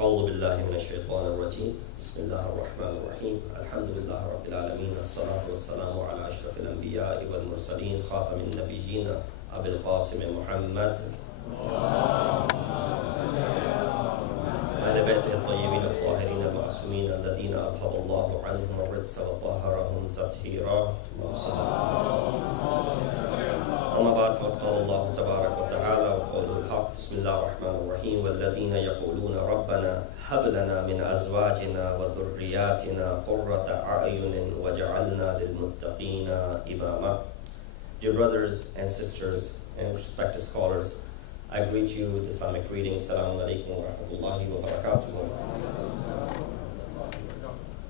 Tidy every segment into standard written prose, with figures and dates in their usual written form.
أعوذ بالله من الشيطان الرجيم بسم الله الرحمن الرحيم الحمد لله رب العالمين الصلاة والسلام على أشرف الأنبياء والمرسلين خاتم النبيين أبي القاسم محمد وآل بيته الطيبين الطاهرين المعصومين الذين أذهب الله عنهم الرجس وطهرهم تطهيرا. أما بعد فقال الله تبارك وتعالى وقوله الحق بسم الله الرحمن الرحيم والذين يقولون ربنا هب لنا من أزواجنا وذرياتنا قرة أعين وجعلنا للمتقين إماما. Dear brothers and sisters and respected scholars, I greet you with Islamic greeting. Assalamu alaikum wa rahmatullahi wa barakatuh.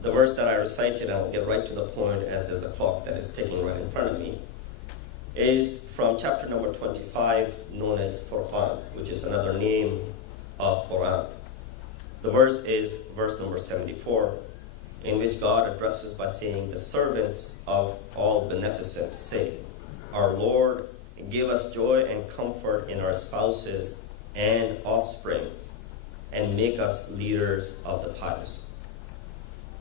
The verse that I recited, and I'll get right to the point as there's a clock that is ticking right in front of me, is from chapter number 25, known as Furqan, which is another name of Quran. The verse is verse number 74, in which God addresses by saying, the servants of all beneficent say, our Lord, give us joy and comfort in our spouses and offsprings, and make us leaders of the pious.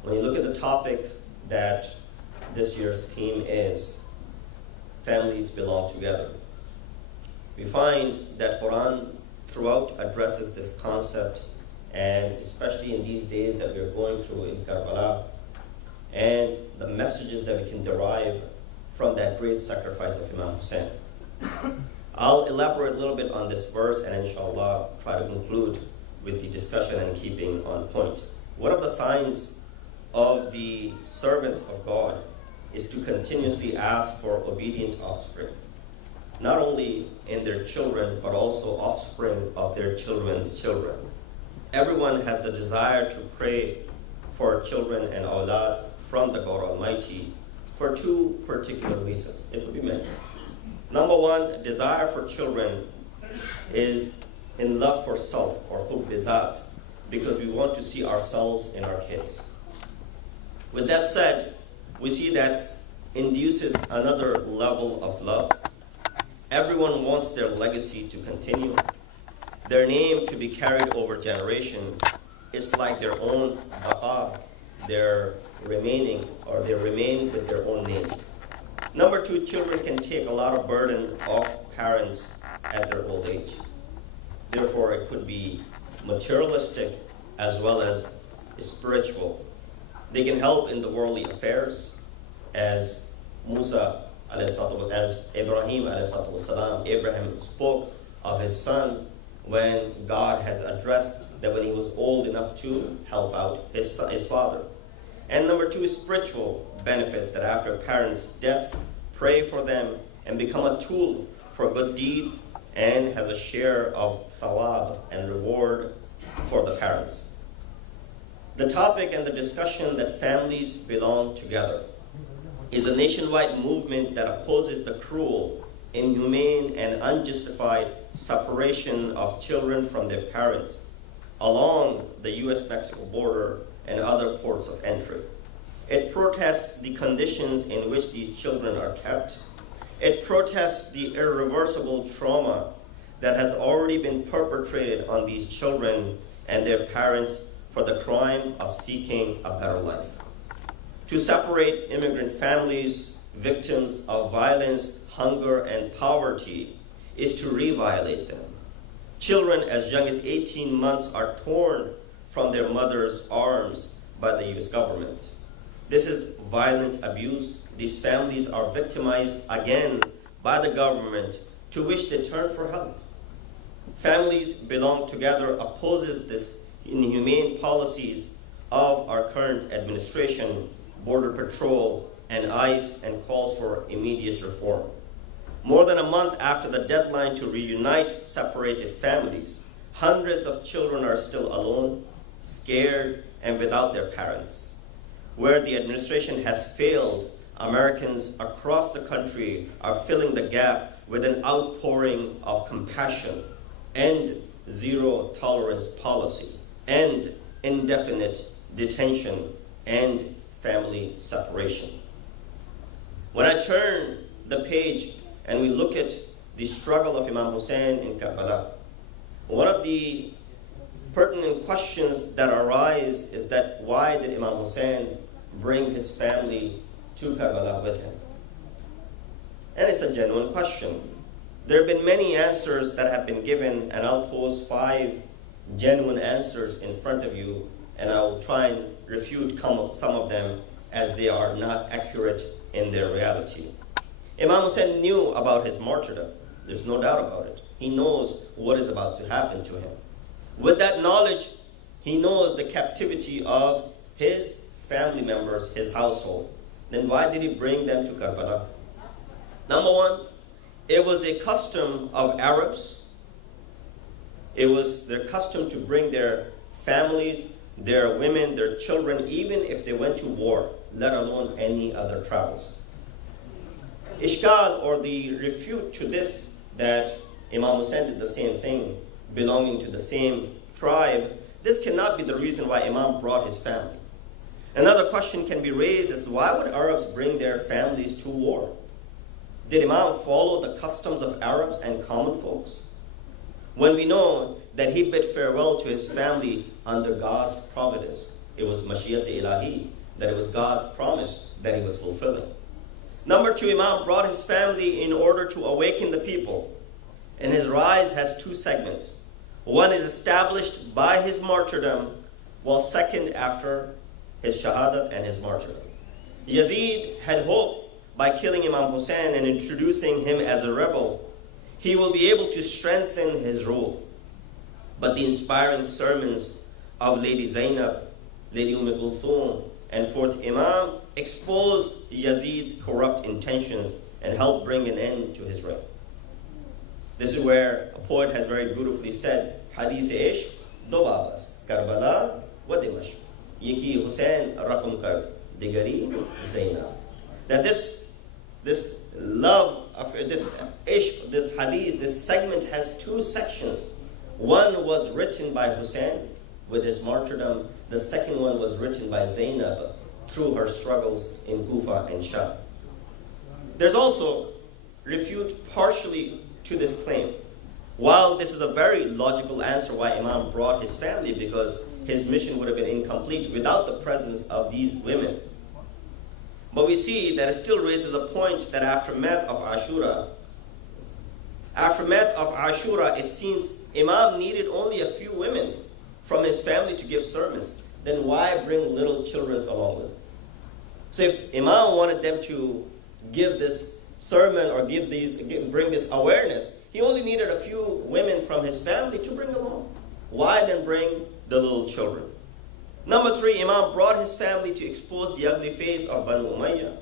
When you look at the topic that this year's theme is, families belong together, we find that Quran throughout addresses this concept, and especially in these days that we're going through in Karbala, and the messages that we can derive from that great sacrifice of Imam Hussain. I'll elaborate a little bit on this verse and inshallah try to conclude with the discussion and keeping on point. One of the signs of the servants of God is to continuously ask for obedient offspring, not only in their children, but also offspring of their children's children. Everyone has the desire to pray for children and awlad from the God Almighty for two particular reasons. It could be many. Number one, desire for children is in love for self, or hubb bidat, because we want to see ourselves in our kids. With that said, we see that induces another level of love. Everyone wants their legacy to continue, their name to be carried over generation. It's like their own baqa, they remain with their own names. Number two, children can take a lot of burden off parents at their old age. Therefore, it could be materialistic as well as spiritual. They can help in the worldly affairs, as Abraham spoke of his son when God has addressed that when he was old enough to help out his father. And number two, spiritual benefits, that after parents' death, pray for them and become a tool for good deeds, and has a share of thawab and reward for the parents. The topic and the discussion that families belong together is a nationwide movement that opposes the cruel, inhumane, and unjustified separation of children from their parents along the US-Mexico border and other ports of entry. It protests the conditions in which these children are kept. It protests the irreversible trauma that has already been perpetrated on these children and their parents for the crime of seeking a better life. To separate immigrant families, victims of violence, hunger, and poverty, is to re-violate them. Children as young as 18 months are torn from their mother's arms by the US government. This is violent abuse. These families are victimized again by the government, to which they turn for help. Families belong together opposes this inhumane policies of our current administration, Border Patrol, and ICE, and calls for immediate reform. More than a month after the deadline to reunite separated families, hundreds of children are still alone, scared, and without their parents. Where the administration has failed, Americans across the country are filling the gap with an outpouring of compassion, and zero tolerance policy, and indefinite detention, and family separation. When I turn the page and we look at the struggle of Imam Hussain in Karbala, one of the pertinent questions that arise is that why did Imam Hussain bring his family to Karbala with him? And it's a genuine question. There have been many answers that have been given, and I'll pose 5 genuine answers in front of you, and I'll try and refute some of them as they are not accurate in their reality. Imam Hussain knew about his martyrdom. There's no doubt about it. He knows what is about to happen to him. With that knowledge, he knows the captivity of his family members, his household. Then why did he bring them to Karbala? Number one, it was a custom of Arabs. It was their custom to bring their families, their women, their children, even if they went to war, let alone any other travels. Ishkal, or the refute to this, that Imam Hussain did the same thing, belonging to the same tribe, this cannot be the reason why Imam brought his family. Another question can be raised as why would Arabs bring their families to war? Did Imam follow the customs of Arabs and common folks? When we know that he bid farewell to his family under God's providence, it was Mashiat Ilahi, that it was God's promise that he was fulfilling. Number 2, Imam brought his family in order to awaken the people, and his rise has 2 segments. One is established by his martyrdom, while second after his shahadat and his martyrdom. Yazid had hoped by killing Imam Hussain and introducing him as a rebel, he will be able to strengthen his rule. But the inspiring sermons of Lady Zainab, Lady Kulthum, and 4th Imam exposed Yazid's corrupt intentions and helped bring an end to his reign. This is where a poet has very beautifully said, Hadith Ishq, do babas, Karbala wa Dimashq. Yeki Hussain rakum kar, digari Zainab. That this love of this ishq, this hadith, this segment has 2 sections. One was written by Hussain with his martyrdom. The second one was written by Zainab through her struggles in Kufa and Sham. There's also refute partially to this claim. While this is a very logical answer why Imam brought his family, because his mission would have been incomplete without the presence of these women. But we see that it still raises a point that aftermath of Ashura, it seems Imam needed only a few women from his family to give sermons. Then why bring little children along with him? So if Imam wanted them to give this sermon or bring this awareness, he only needed a few women from his family to bring along. Why then bring the little children? Number 3, Imam brought his family to expose the ugly face of Banu Umayyah,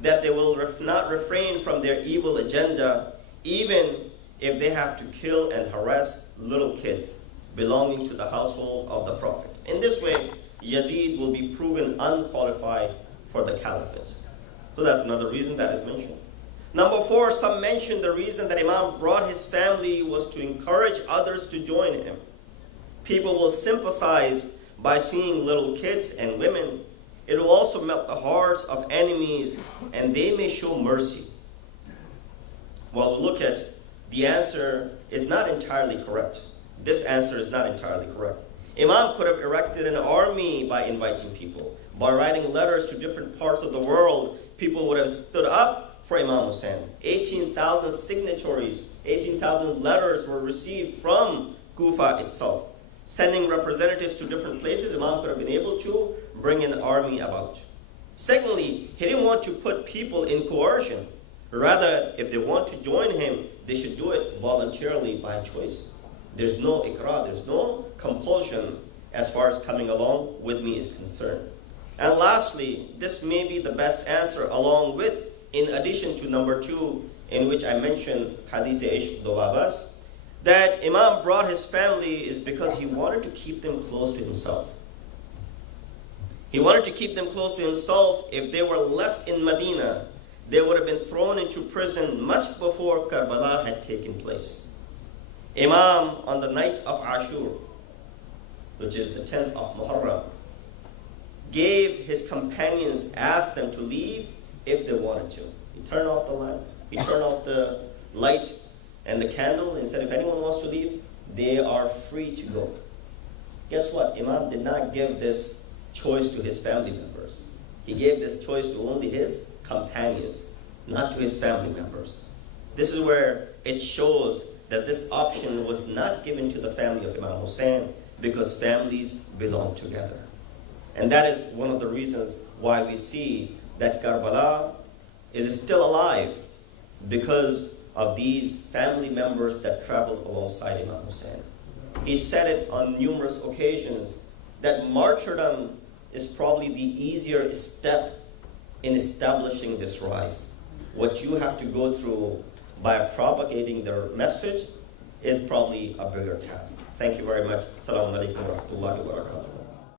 that they will not refrain from their evil agenda, even if they have to kill and harass little kids belonging to the household of the Prophet. In this way, Yazid will be proven unqualified for the caliphate. So that's another reason that is mentioned. Number 4, some mention the reason that Imam brought his family was to encourage others to join him. People will sympathize by seeing little kids and women. It will also melt the hearts of enemies, and they may show mercy. Well, look at the answer is not entirely correct. This answer is not entirely correct. Imam could have erected an army by inviting people. By writing letters to different parts of the world, people would have stood up for Imam Hussain. 18,000 signatories, 18,000 letters were received from Kufa itself. Sending representatives to different places, Imam could have been able to bring an army about. Secondly, he didn't want to put people in coercion. Rather, if they want to join him, they should do it voluntarily by choice. There's no ikra, there's no compulsion as far as coming along with me is concerned. And lastly, this may be the best answer along with, in addition to number 2, in which I mentioned Hadith Ishq Dawabas, that Imam brought his family is because he wanted to keep them close to himself. He wanted to keep them close to himself. If they were left in Medina, they would have been thrown into prison much before Karbala had taken place. Imam, on the night of Ashur, which is the 10th of Muharram, gave his companions, asked them to leave if they wanted to. He turned off the lamp, he turned off the light and the candle, and said if anyone wants to leave, they are free to go. Guess what? Imam did not give this choice to his family members. He gave this choice to only his companions, not to his family members. This is where it shows that this option was not given to the family of Imam Hussain because families belong together. And that is one of the reasons why we see that Karbala is still alive, because of these family members that traveled alongside Imam Hussain. He said it on numerous occasions that martyrdom is probably the easier step in establishing this rise. What you have to go through by propagating their message is probably a bigger task. Thank you very much. Assalamu alaikum wa rahmatullahi wa barakatuh.